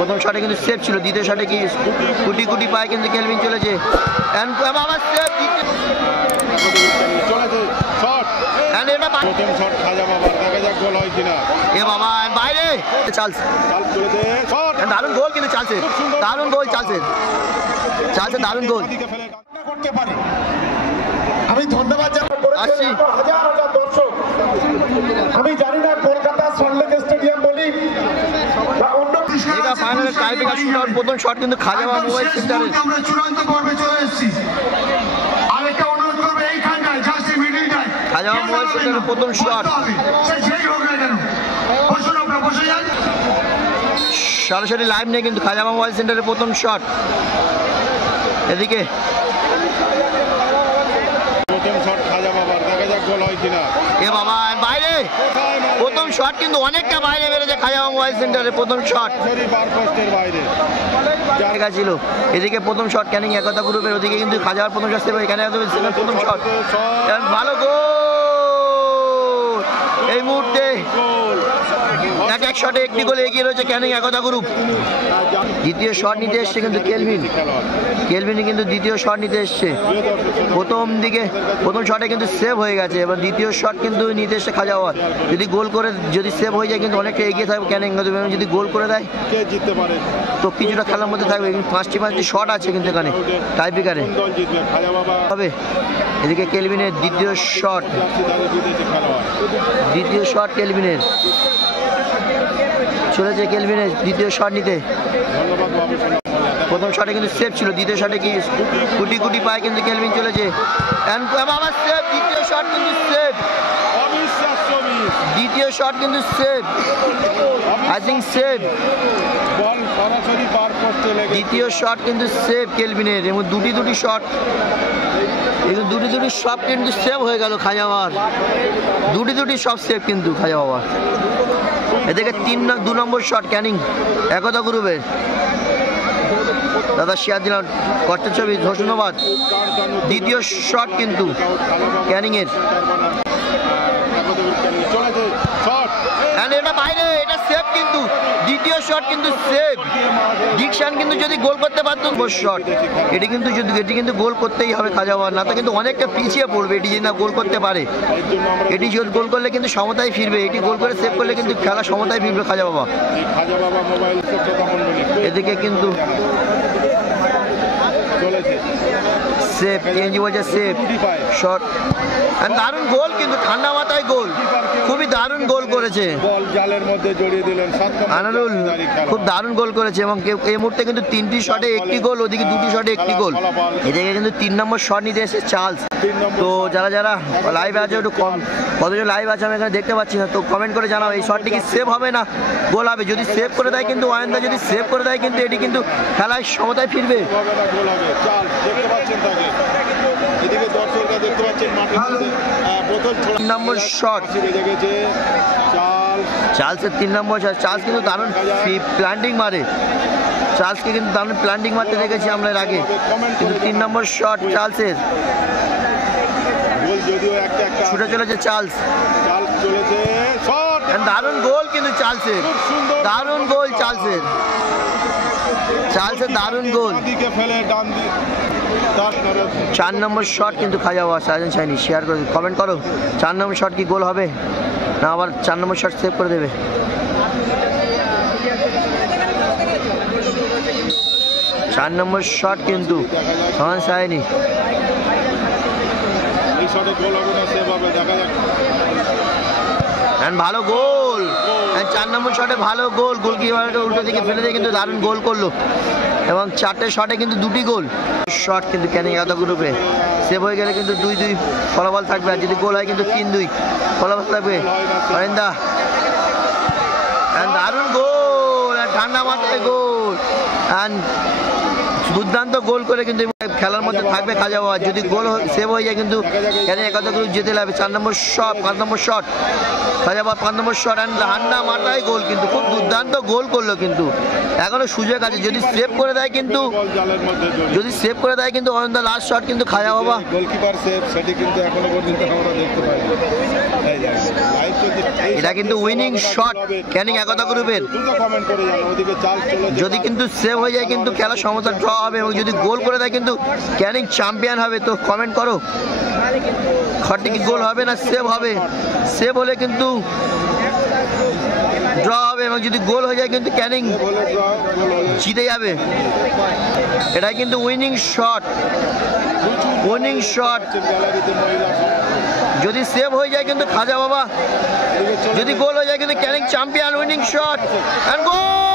প্রথম শটে কিন্তু সেভ ছিল, দ্বিতীয় শটে কি কুটি কুটি পায় কিন্তু কেলভিন চলেছে। বাইরে দারুণ গোল কিন্তু চালছে, দারুণ গোল চালছে, দারুণ গোল। আমি ধন্যবাদ জানাচ্ছি হাজার হাজার দর্শক। আমি জানি না কলকাতা সল্টলেক স্টেডিয়াম বলি প্রথম শট কিন্তু খাজা বাবা মোবাইল সেন্টারে। আমরা চূড়ান্ত পর্বে চলে এসেছি। আরেকটা অনুরোধ করবে এইখানটায় জাস্ট মিডলটায় খাজা বাবা মোবাইল সেন্টারের প্রথম শট। সরাসরি লাইভ নেই কিন্তু খাজা বাবা মোবাইল সেন্টারের প্রথম শট। এদিকে বাইরে প্রথম শট কিন্তু অনেকটা বাইরে বেড়েছে খাজা বাবা মোবাইল সেন্টারের প্রথম শট জায়গা ছিল। এদিকে প্রথম শট ক্যানিং একতা গ্রুপের, ওদিকে কিন্তু খাজা বাবার প্রথম শট এখানে প্রথম শট। ভালো গোল এই মুহূর্তে, এক শটে একটি গোলে এগিয়ে রয়েছে ক্যানিং একতা গ্রুপ। দ্বিতীয় শট নিতে এসছে কিন্তু কেলভিন কিন্তু দ্বিতীয় শট নিতে এসছে। প্রথম শটে কিন্তু সেভ হয়ে গেছে, এবার দ্বিতীয় শট কিন্তু নিতে এসছে খাজা বাবা। যদি গোল করে যদি সেভ হয়ে যায় কিন্তু অনেকটা এগিয়ে থাকবে ক্যানিং, যদি গোল করে দেয় তো কিছুটা খেলার মধ্যে থাকবে। পাঁচটি শট আছে কিন্তু এখানে টাইব্রেকারে হবে। এদিকে কেলভিনের দ্বিতীয় শট কেলভিনের চলেছে, কেলভিনের দ্বিতীয় শট নিতে। প্রথম শটে কিন্তু সেভ ছিল, দ্বিতীয় শটে কি কুটি কুটি পায় কিন্তু কেলভিন চলেছে। দ্বিতীয় শট কিন্তু সেভ, দ্বিতীয় শট কিন্তু সেভ, দ্বিতীয় শট কিন্তু সেভ কেলভিনের। এবং দুটি শট সব কিন্তু সেভ হয়ে গেল খাজা বাবার, দুটি সব সেভ কিন্তু খাজা বাবার। এদিকে 2 নম্বর শট ক্যানিং একতা গ্রুপের। দাদা শেয়ার দিলাম কষ্টের ছবি, ধন্যবাদ। দ্বিতীয় শট কিন্তু ক্যানিং এর, এটা বাইরে, এটা সেভ কিন্তু দ্বিতীয় শট কিন্তু সেভ। ডিকশন কিন্তু যদি গোল করতে পারতো শট, এটি কিন্তু গোল করতেই হবে খাজা বাবা, না তো কিন্তু অনেকটা পিছিয়ে পড়বে এটি যদি না গোল করতে পারে। এটি গোল করলে কিন্তু সমতায় ফিরবে, এটি গোল করে সেভ করলে কিন্তু খেলা সমতায় ফিরবে খাজা বাবা। এদিকে কিন্তু সেভ বলছে, সেভ শট, দারুণ গোল কিন্তু ঠান্ডা মাথায় গোল, খুবই দারুণ গোল করেছে আনারুল, খুব দারুণ গোল করেছে। এবং এই মুহূর্তে কিন্তু 3টি শটে 1টি গোল, ওদিকে 2টি শটে 1টি গোল। এদিকে কিন্তু 3 নম্বর শট নিতে এসেছে চার্লস। তো যারা লাইভ আছে একটু কতজন লাইভ আছে আমি এখানে দেখতে পাচ্ছি না, তো কমেন্ট করে জানাও এই শটটি কি সেভ হবে না গোল হবে। যদি সেভ করে দেয় কিন্তু অয়নদা, যদি সেভ করে দেয় কিন্তু এটি কিন্তু খেলায় সমতায় ফিরবে। নম্বর শট চার্লসের, 3 নম্বর শট। চার্লস কিন্তু দারুণ প্ল্যান্টিং মারে, চার্লসকে কিন্তু দারুণ প্ল্যান্টিং মারতে দেখেছি আমরা এর আগে। কিন্তু 3 নম্বর শট চার্লসের, ছুটে চলেছে চার্লস, দারুণ গোল কিন্তু চার্লসের, দারুণ গোল চার্লসের, দারুণ গোল। 4 নম্বর শট কিন্তু খাজা বাবা। সাজেন শাইনি শেয়ার করে কমেন্ট করো, 4 নম্বর শট কি গোল হবে না আবার 4 নম্বর শট সেভ করে দেবে। 4 নম্বর শট কিন্তু সাজেন শাইনি, ভালো গোল। 4 নম্বর শটে ভালো গোল, গোলকিপারকে উল্টো দিকে ফেলে দিয়ে কিন্তু দারুণ গোল করলো। এবং 4টে শটে কিন্তু 2টি গোল। শট কিন্তু ক্যানিং একতা গ্রুপে সেভ হয়ে গেলে কিন্তু 2-2 ফলাফল থাকবে, আর যদি গোল হয় কিন্তু 3-2 ফলাফল থাকবে। অরিন্দা দারুণ গোল, ঠান্ডা মাথায় গোল, দুর্দান্ত গোল করে কিন্তু খেলার মধ্যে থাকবে খাজা বাবা। যদি গোল সেভ হয়ে যায় কিন্তু ক্যানিং একাদশ গ্রুপ যেতে লাগবে। 4 নম্বর শট, 5 নম্বর শট খাজা বাবা, 5 নম্বর শট অ্যান্ড হান্না মারটাই গোল, কিন্তু খুব দুর্দান্ত গোল করলো। কিন্তু এখনো সুযোগ আছে, যদি সেভ করে দেয় কিন্তু, যদি সেভ করে দেয় কিন্তু অনন্দা লাস্ট শট কিন্তু খাজা বাবা। গোলকিপার সেভ সেটি কিন্তু এখনো পর্যন্ত আমরা দেখতে পাই। এটা কিন্তু উইনিং শট ক্যানিং একাদশ গ্রুপের। যদি কিন্তু সেভ হয়ে যায় কিন্তু খেলা সমতা ড্র হবে, এবং যদি গোল করে দেয় কিন্তু ক্যানিং চ্যাম্পিয়ন হবে। তো কমেন্ট করো খটটি কি গোল হবে না সেভ হবে? সেভ হলে কিন্তু ড্র হবে, এবং যদি গোল হয়ে যায় কিন্তু ক্যানিং জিতে যাবে। এটাই কিন্তু উইনিং শট, উইনিং শট। যদি সেভ হয়ে যায় কিন্তু খাজা বাবা, যদি গোল হয়ে যায় কিন্তু Canning champion. Winning shot and goal.